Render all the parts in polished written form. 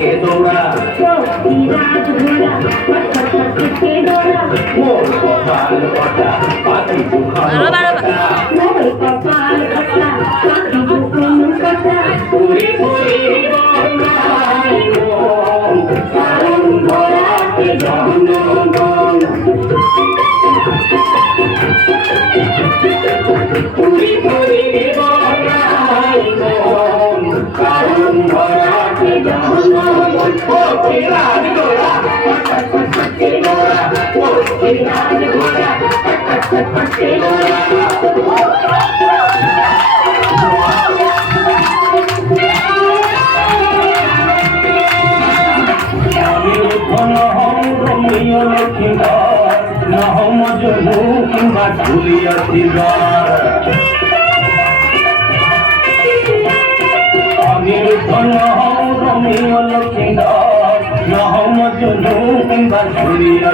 ফাটকে দৌড়া বিরাট ঘোড়া ফাটকে দৌড়া মোর কপাল কটা পাখি দুখানো কটা মোর কপাল কটা পাখি দুখানো কটা পুরি পুরি বলাই মন কারণ ভরাতে জনগণ পুরি পুরি বলাই মন কারণ ভরাতে জনগণ ও বিরাট ঘোড়া ফাটকে দৌড়া ও বিরাট ঘোড়া ফাটকে দৌড়া কিংবা ঝুলিয়া অনিরুদ্ধ রমিও লক্ষ্মীধর নহমজনু কিংবা ঝুলিয়া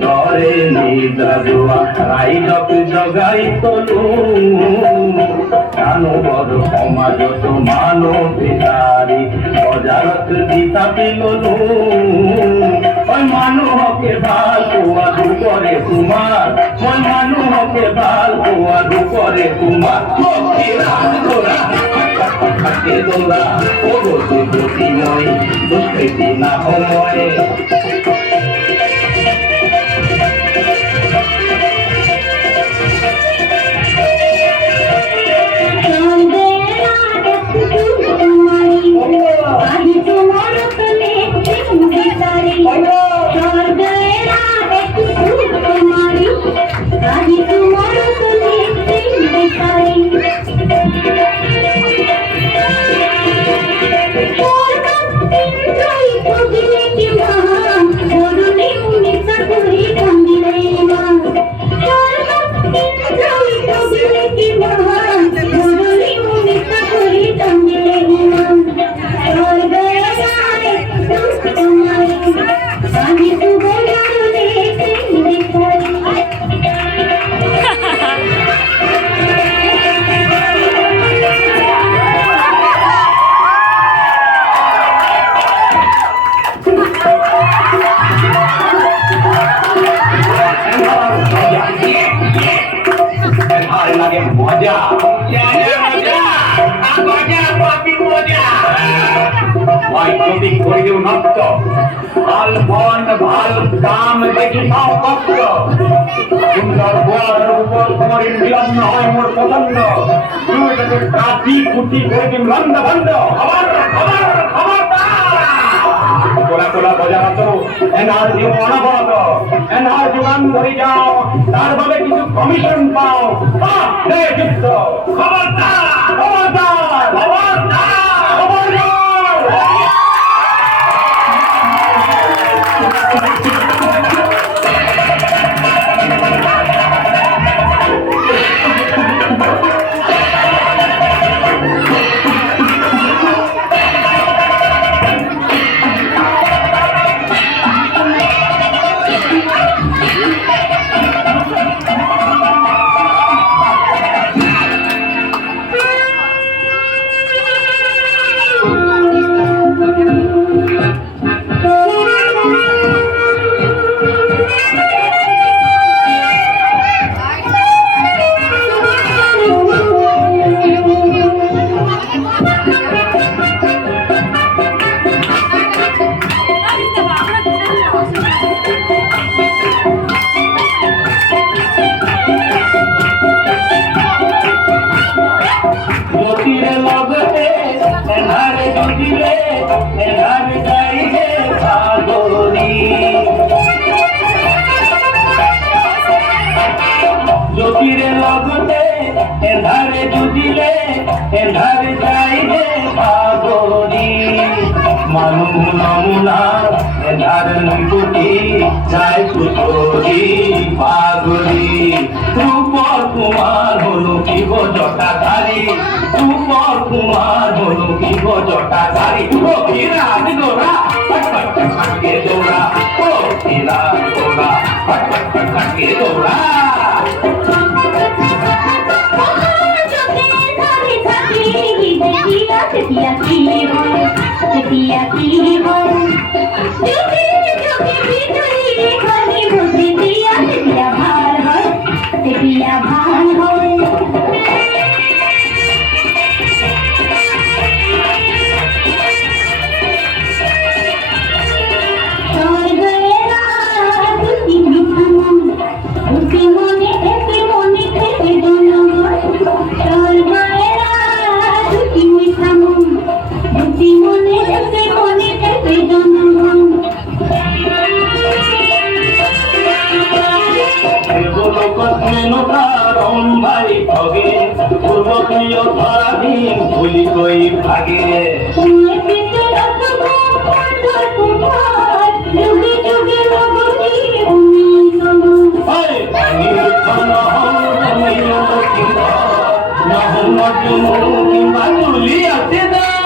দরে নিদ্রা রাইডক জগাই তলু কানো বড় সমাজ তো মানো ভিতারি বজারত দিতা পিলনু ওই মানুষকে ভাল পোয়াদু করে তোমার ওই মানুষকে ভাল পোয়াদু করে তোমার ফাটকে দৌড়া ও গতি নয় দুষ্কৃতি না হয় ভাল বন ভাল কাম দেখি পাও কষ্ট সুন্দর গোয়ালের উপর তোমার বিলম্ব হয় মোর পছন্দ তুই যদি কাটি কুটি করে দিন বন্ধ বন্ধ খবর খবর খবর কোলা কোলা বজারত এনার্জি অনবরত এনার যোগান ধরে যাও তার ভাবে কিছু কমিশন পাও যুক্ত খবরদার খবরদার খবরদার জ্যোতিরে লগতে এধারে জুজিলে এধারে যাইবে পাগলি মানু নমুনা এধারে নৈকুটি যায় সুচরি পাগলি রূপর কুমার হলো কি গো জটাধারী রূপর কুমার হলো কি গো জটাধারী ও বিরাট গোরা ফাটকে দৌড়া ও বিরাট গোরা কে তোমরা ভুলি কই ভাগে কিংবা তুলি আছে না